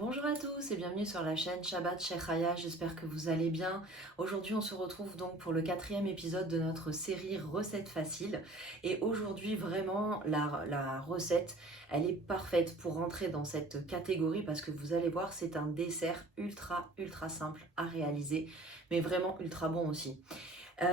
Bonjour à tous et bienvenue sur la chaîne Shabbat chez Chaya, j'espère que vous allez bien. Aujourd'hui on se retrouve donc pour le 4e épisode de notre série Recettes faciles. Et aujourd'hui vraiment la recette, elle est parfaite pour rentrer dans cette catégorie parce que vous allez voir c'est un dessert ultra simple à réaliser, mais vraiment ultra bon aussi.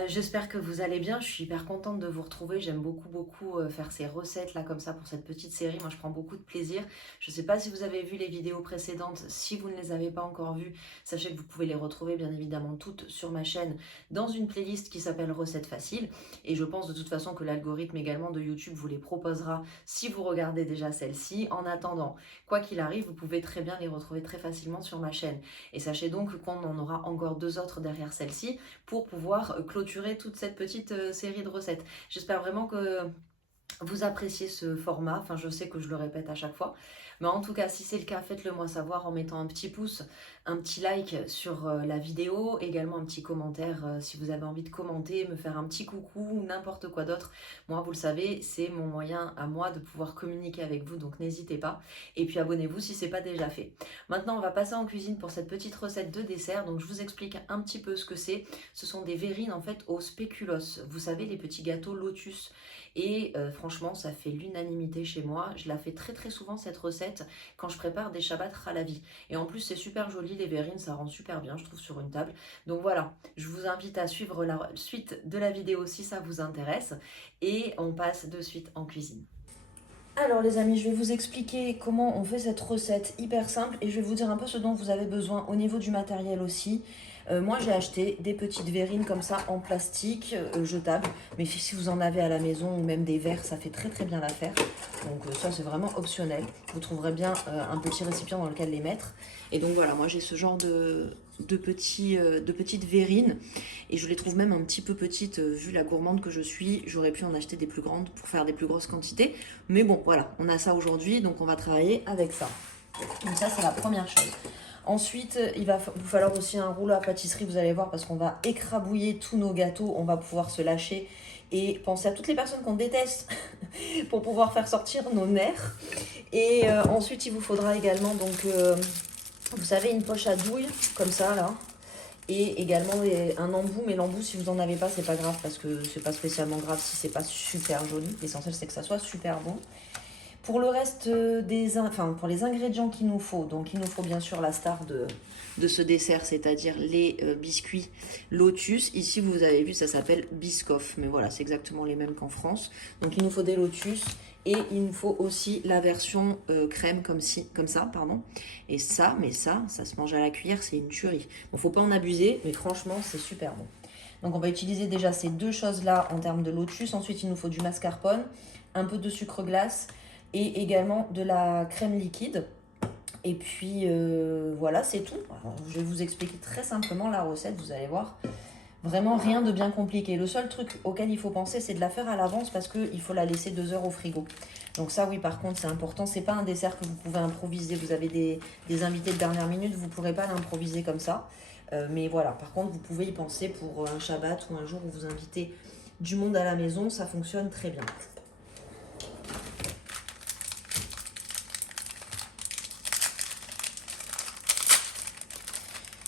J'espère que vous allez bien, je suis hyper contente de vous retrouver, j'aime beaucoup faire ces recettes là comme ça pour cette petite série, moi je prends beaucoup de plaisir. Je ne sais pas si vous avez vu les vidéos précédentes, si vous ne les avez pas encore vues, sachez que vous pouvez les retrouver bien évidemment toutes sur ma chaîne dans une playlist qui s'appelle Recettes faciles, et je pense de toute façon que l'algorithme également de YouTube vous les proposera si vous regardez déjà celle-ci. En attendant, quoi qu'il arrive, vous pouvez très bien les retrouver très facilement sur ma chaîne, et sachez donc qu'on en aura encore 2 autres derrière celle-ci pour pouvoir clôturer toute cette petite série de recettes. J'espère vraiment que vous appréciez ce format, enfin je sais que je le répète à chaque fois, mais en tout cas si c'est le cas, faites-le moi savoir en mettant un petit pouce, un petit like sur la vidéo, également un petit commentaire si vous avez envie de commenter, me faire un petit coucou ou n'importe quoi d'autre. Moi vous le savez, c'est mon moyen à moi de pouvoir communiquer avec vous, donc n'hésitez pas. Et puis abonnez-vous si ce n'est pas déjà fait. Maintenant on va passer en cuisine pour cette petite recette de dessert, donc je vous explique un petit peu ce que c'est. Ce sont des verrines en fait au spéculoos, vous savez les petits gâteaux Lotus. Et franchement, ça fait l'unanimité chez moi. Je la fais très souvent cette recette quand je prépare des shabbats halavi. Et en plus, c'est super joli, les verrines, ça rend super bien, je trouve, sur une table. Donc voilà, je vous invite à suivre la suite de la vidéo si ça vous intéresse. Et on passe de suite en cuisine. Alors les amis, je vais vous expliquer comment on fait cette recette hyper simple et je vais vous dire un peu ce dont vous avez besoin au niveau du matériel aussi. Moi j'ai acheté des petites verrines comme ça en plastique jetables, mais si vous en avez à la maison ou même des verres, ça fait très bien l'affaire. Donc ça c'est vraiment optionnel. Vous trouverez bien un petit récipient dans lequel les mettre. Et donc voilà, moi j'ai ce genre de petites verrines et je les trouve même un petit peu petites vu la gourmande que je suis. J'aurais pu en acheter des plus grandes pour faire des plus grosses quantités, mais bon voilà, on a ça aujourd'hui donc on va travailler avec ça. Donc ça c'est la première chose. Ensuite, il va vous falloir aussi un rouleau à pâtisserie, vous allez voir, parce qu'on va écrabouiller tous nos gâteaux, on va pouvoir se lâcher et penser à toutes les personnes qu'on déteste pour pouvoir faire sortir nos nerfs. Et ensuite, il vous faudra également, donc, vous savez, une poche à douille, comme ça, là. Et également un embout, mais l'embout, si vous n'en avez pas, c'est pas grave, parce que c'est pas spécialement grave si c'est pas super joli. L'essentiel, c'est que ça soit super bon. Pour le reste pour les ingrédients qu'il nous faut, donc il nous faut bien sûr la star de ce dessert, c'est-à-dire les biscuits Lotus. Ici, vous avez vu, ça s'appelle Biscoff, mais voilà, c'est exactement les mêmes qu'en France. Donc il nous faut des Lotus et il nous faut aussi la version crème comme ça, pardon. Et ça, ça se mange à la cuillère, c'est une tuerie. Bon, faut pas en abuser, mais franchement, c'est super bon. Donc on va utiliser déjà ces deux choses-là en termes de Lotus. Ensuite, il nous faut du mascarpone, un peu de sucre glace, et également de la crème liquide. Et puis voilà, c'est tout. Alors, je vais vous expliquer très simplement la recette, vous allez voir. Vraiment rien de bien compliqué. Le seul truc auquel il faut penser, c'est de la faire à l'avance parce qu'il faut la laisser 2 heures au frigo. Donc ça, oui, par contre, c'est important. C'est pas un dessert que vous pouvez improviser. Vous avez des invités de dernière minute, vous ne pourrez pas l'improviser comme ça. Mais voilà, par contre, vous pouvez y penser pour un Shabbat ou un jour où vous invitez du monde à la maison. Ça fonctionne très bien.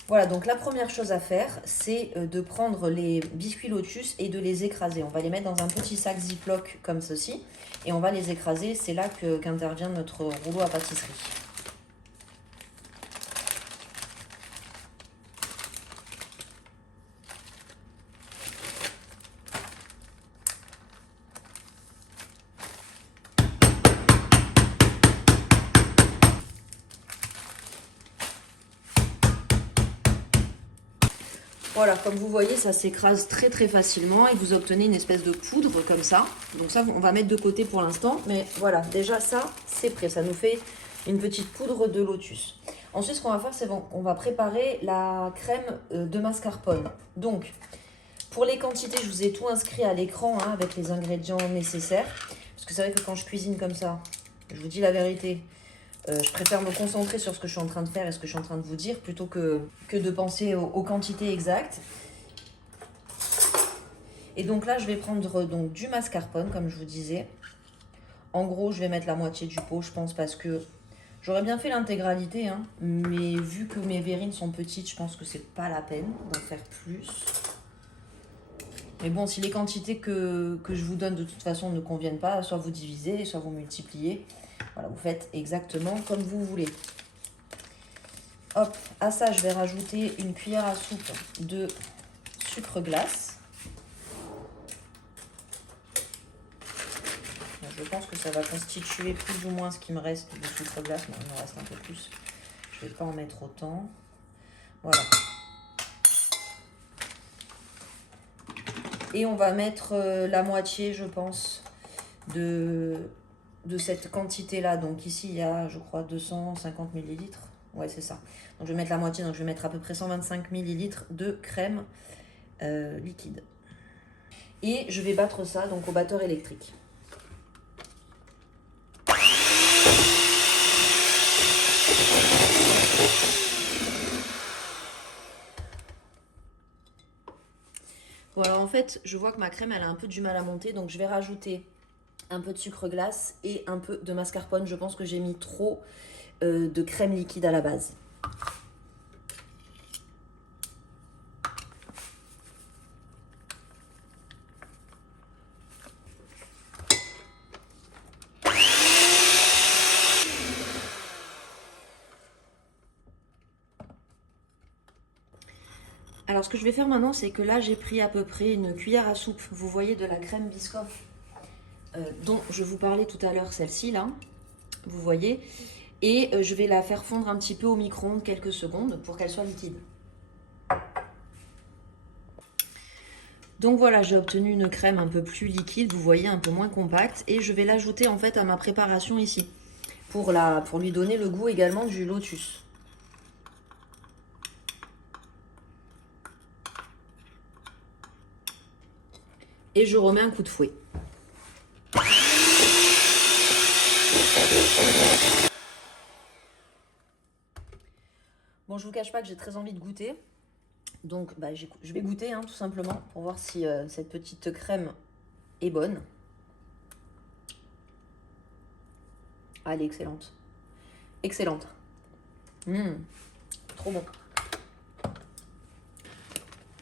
Voilà, donc la première chose à faire, c'est de prendre les biscuits Lotus et de les écraser. On va les mettre dans un petit sac Ziploc comme ceci et on va les écraser. C'est là qu'intervient notre rouleau à pâtisserie. Voilà, comme vous voyez, ça s'écrase très facilement et vous obtenez une espèce de poudre comme ça. Donc ça, on va mettre de côté pour l'instant. Mais voilà, déjà ça, c'est prêt. Ça nous fait une petite poudre de Lotus. Ensuite, ce qu'on va faire, c'est qu'on va préparer la crème de mascarpone. Donc, pour les quantités, je vous ai tout inscrit à l'écran hein, avec les ingrédients nécessaires. Parce que c'est vrai que quand je cuisine comme ça, je vous dis la vérité, je préfère me concentrer sur ce que je suis en train de faire et ce que je suis en train de vous dire plutôt que de penser aux quantités exactes. Et donc là, je vais prendre donc, du mascarpone, comme je vous disais. En gros, je vais mettre la moitié du pot, je pense, parce que J'aurais bien fait l'intégralité, hein, mais vu que mes verrines sont petites, je pense que c'est pas la peine d'en faire plus. Mais bon, si les quantités que je vous donne de toute façon ne conviennent pas, soit vous divisez, soit vous multipliez. Voilà, vous faites exactement comme vous voulez. Hop, à ça, je vais rajouter une cuillère à soupe de sucre glace. Je pense que ça va constituer plus ou moins ce qui me reste de sucre glace. Non, il me reste un peu plus. Je ne vais pas en mettre autant. Voilà. Et on va mettre la moitié, je pense, de cette quantité-là. Donc ici, il y a, je crois, 250 millilitres. Ouais, c'est ça. Donc je vais mettre la moitié. Donc je vais mettre à peu près 125 millilitres de crème liquide. Et je vais battre ça donc au batteur électrique. Voilà, en fait, je vois que ma crème, elle a un peu du mal à monter. Donc je vais rajouter un peu de sucre glace et un peu de mascarpone. Je pense que j'ai mis trop de crème liquide à la base. Alors ce que je vais faire maintenant, c'est que là j'ai pris à peu près une cuillère à soupe, vous voyez, de la crème Biscoff dont je vous parlais tout à l'heure, celle-ci là, vous voyez, et je vais la faire fondre un petit peu au micro-ondes quelques secondes pour qu'elle soit liquide. Donc voilà, j'ai obtenu une crème un peu plus liquide, vous voyez, un peu moins compacte, et je vais l'ajouter en fait à ma préparation ici, pour lui donner le goût également du lotus. Et je remets un coup de fouet. Bon, je vous cache pas que j'ai très envie de goûter. Donc, je vais goûter tout simplement pour voir si cette petite crème est bonne. Ah, elle est excellente. Excellente. Trop bon.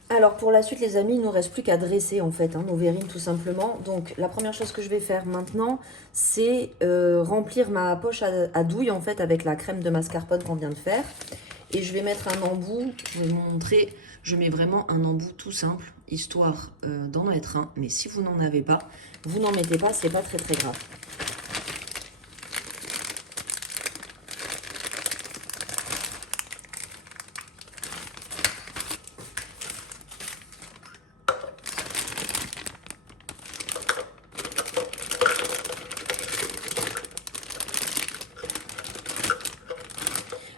Alors pour la suite les amis, il ne nous reste plus qu'à dresser en fait nos verrines tout simplement. Donc la première chose que je vais faire maintenant, c'est remplir ma poche à douille en fait avec la crème de mascarpone qu'on vient de faire. Et je vais mettre un embout, je vais vous montrer, je mets vraiment un embout tout simple, histoire d'en mettre un. Mais si vous n'en avez pas, vous n'en mettez pas, c'est pas très très grave.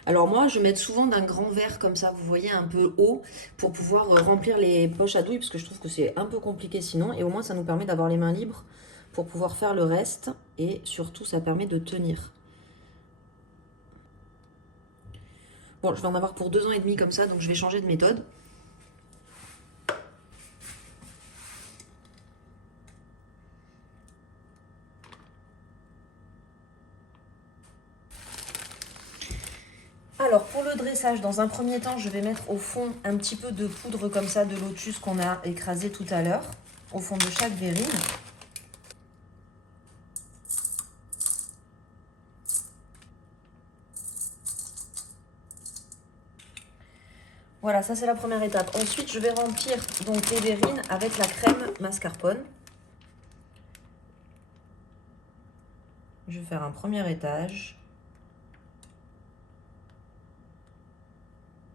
Alors moi, je mets souvent d'un grand verre comme ça, vous voyez, un peu haut, pour pouvoir remplir les poches à douille, parce que je trouve que c'est un peu compliqué sinon, et au moins ça nous permet d'avoir les mains libres pour pouvoir faire le reste, et surtout ça permet de tenir. Bon, je vais en avoir pour 2 ans et demi comme ça, donc je vais changer de méthode. Alors pour le dressage, dans un premier temps, je vais mettre au fond un petit peu de poudre comme ça de lotus qu'on a écrasé tout à l'heure, au fond de chaque verrine. Voilà, ça c'est la première étape. Ensuite, je vais remplir donc les verrines avec la crème mascarpone. Je vais faire un premier étage.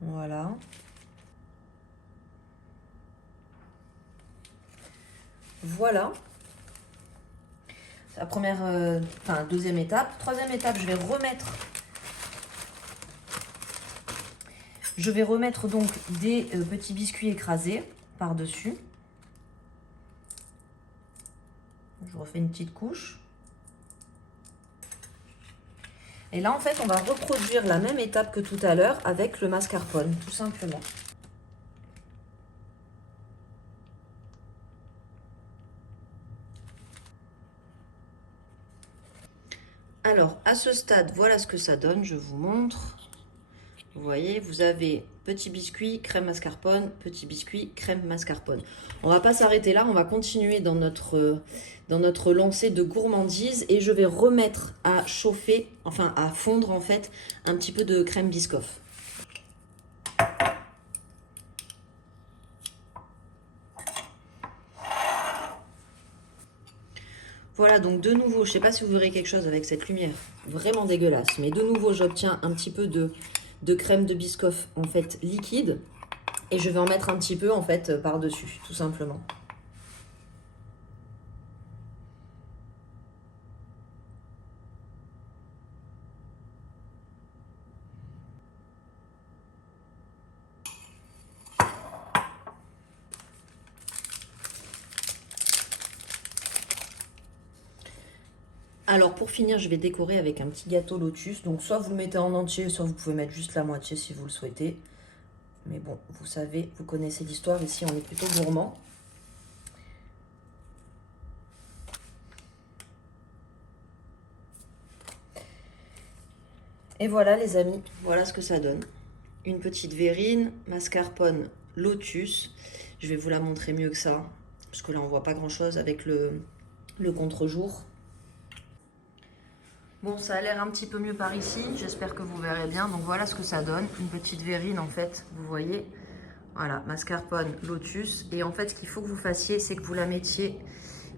Voilà. Voilà. C'est la première, deuxième étape. Troisième étape, je vais remettre donc des petits biscuits écrasés par-dessus. Je refais une petite couche. Et là, en fait, on va reproduire la même étape que tout à l'heure avec le mascarpone, tout simplement. Alors, à ce stade, voilà ce que ça donne. Je vous montre. Vous voyez, vous avez petit biscuit, crème mascarpone, petit biscuit, crème mascarpone. On va pas s'arrêter là, on va continuer dans notre lancée de gourmandise et je vais remettre à chauffer, enfin à fondre en fait, un petit peu de crème Biscoff. Voilà, donc de nouveau, je ne sais pas si vous verrez quelque chose avec cette lumière vraiment dégueulasse, mais de nouveau, j'obtiens un petit peu de crème de Biscoff en fait liquide et je vais en mettre un petit peu en fait par-dessus, tout simplement. Alors pour finir, je vais décorer avec un petit gâteau lotus. Donc soit vous le mettez en entier, soit vous pouvez mettre juste la moitié si vous le souhaitez. Mais bon, vous savez, vous connaissez l'histoire, ici on est plutôt gourmand. Et voilà les amis, voilà ce que ça donne. Une petite verrine, mascarpone lotus. Je vais vous la montrer mieux que ça, parce que là on voit pas grand chose avec le contre-jour. Bon, ça a l'air un petit peu mieux par ici, j'espère que vous verrez bien. Donc voilà ce que ça donne, une petite verrine en fait, vous voyez. Voilà, mascarpone, lotus. Et en fait, ce qu'il faut que vous fassiez, c'est que vous la mettiez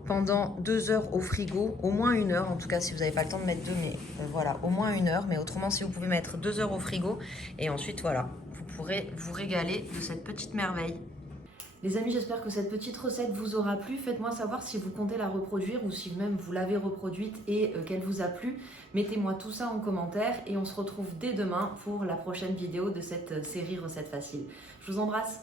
pendant 2 heures au frigo, au moins 1 heure. En tout cas, si vous n'avez pas le temps de mettre 2, mais voilà, au moins 1 heure. Mais autrement, si vous pouvez mettre 2 heures au frigo. Et ensuite, voilà, vous pourrez vous régaler de cette petite merveille. Les amis, j'espère que cette petite recette vous aura plu. Faites-moi savoir si vous comptez la reproduire ou si même vous l'avez reproduite et qu'elle vous a plu. Mettez-moi tout ça en commentaire et on se retrouve dès demain pour la prochaine vidéo de cette série Recettes Faciles. Je vous embrasse.